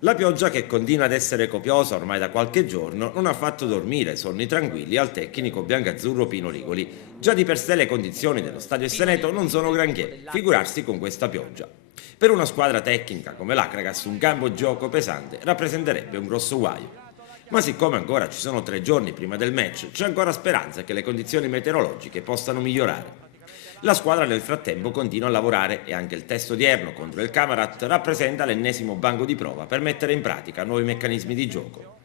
La pioggia, che continua ad essere copiosa ormai da qualche giorno, non ha fatto dormire sonni tranquilli al tecnico biancazzurro Pino Rigoli. Già di per sé le condizioni dello stadio Seneto non sono granché, figurarsi con questa pioggia. Per una squadra tecnica come l'Acragas un campo gioco pesante rappresenterebbe un grosso guaio. Ma siccome ancora ci sono 3 giorni prima del match, c'è ancora speranza che le condizioni meteorologiche possano migliorare. La squadra nel frattempo continua a lavorare e anche il test odierno contro il Camarat rappresenta l'ennesimo banco di prova per mettere in pratica nuovi meccanismi di gioco.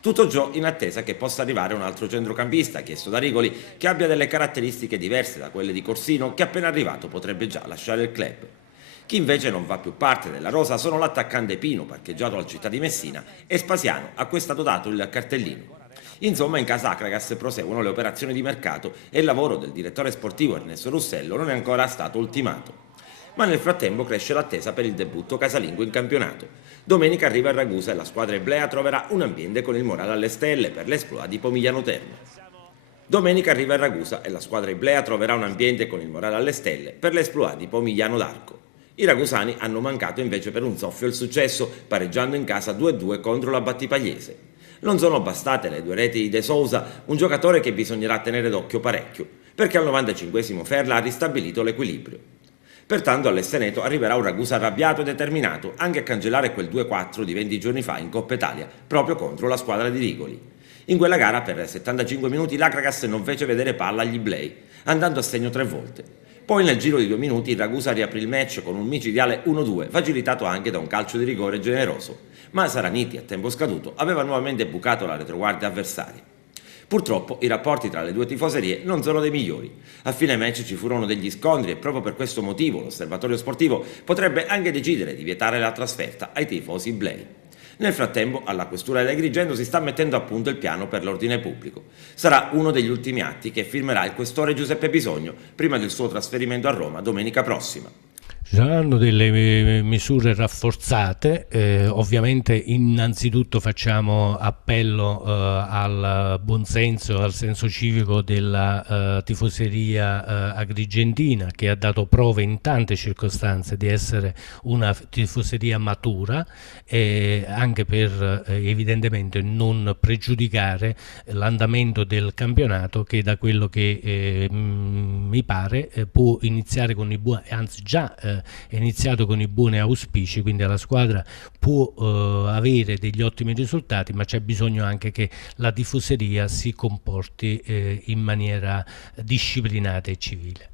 Tutto ciò in attesa che possa arrivare un altro centrocampista chiesto da Rigoli, che abbia delle caratteristiche diverse da quelle di Corsino, che appena arrivato potrebbe già lasciare il club. Chi invece non fa più parte della rosa sono l'attaccante Pino, parcheggiato al Città di Messina, e Spasiano, a cui è stato dato il cartellino. Insomma, in casa Acragas proseguono le operazioni di mercato e il lavoro del direttore sportivo Ernesto Russello non è ancora stato ultimato. Ma nel frattempo cresce l'attesa per il debutto casalingo in campionato. Domenica arriva a Ragusa e la squadra eblea troverà un ambiente con il morale alle stelle per l'esploit di Pomigliano Terme. Domenica arriva a Ragusa e la squadra eblea troverà un ambiente con il morale alle stelle per l'esploit di Pomigliano d'Arco. I ragusani hanno mancato invece per un soffio il successo, pareggiando in casa 2-2 contro la Battipagliese. Non sono bastate le 2 reti di De Sousa, un giocatore che bisognerà tenere d'occhio parecchio, perché al 95esimo Ferla ha ristabilito l'equilibrio. Pertanto all'Esteneto arriverà un Ragusa arrabbiato e determinato anche a cancellare quel 2-4 di 20 giorni fa in Coppa Italia, proprio contro la squadra di Rigoli. In quella gara per 75 minuti l'Acragas non fece vedere palla agli Iblei, andando a segno 3 volte. Poi nel giro di 2 minuti il Ragusa riaprì il match con un micidiale 1-2, facilitato anche da un calcio di rigore generoso. Ma Saraniti, a tempo scaduto, aveva nuovamente bucato la retroguardia avversaria. Purtroppo i rapporti tra le 2 tifoserie non sono dei migliori. A fine match ci furono degli scontri e proprio per questo motivo l'osservatorio sportivo potrebbe anche decidere di vietare la trasferta ai tifosi Iblei. Nel frattempo, alla questura di Agrigento si sta mettendo a punto il piano per l'ordine pubblico. Sarà uno degli ultimi atti che firmerà il questore Giuseppe Bisogno prima del suo trasferimento a Roma domenica prossima. Ci saranno delle misure rafforzate, ovviamente innanzitutto facciamo appello al buonsenso, al senso civico della tifoseria agrigentina, che ha dato prove in tante circostanze di essere una tifoseria matura, anche per evidentemente non pregiudicare l'andamento del campionato, che da quello che mi pare può iniziare con i buoni, anzi già è iniziato con i buoni auspici, quindi la squadra può avere degli ottimi risultati, ma c'è bisogno anche che la tifoseria si comporti in maniera disciplinata e civile.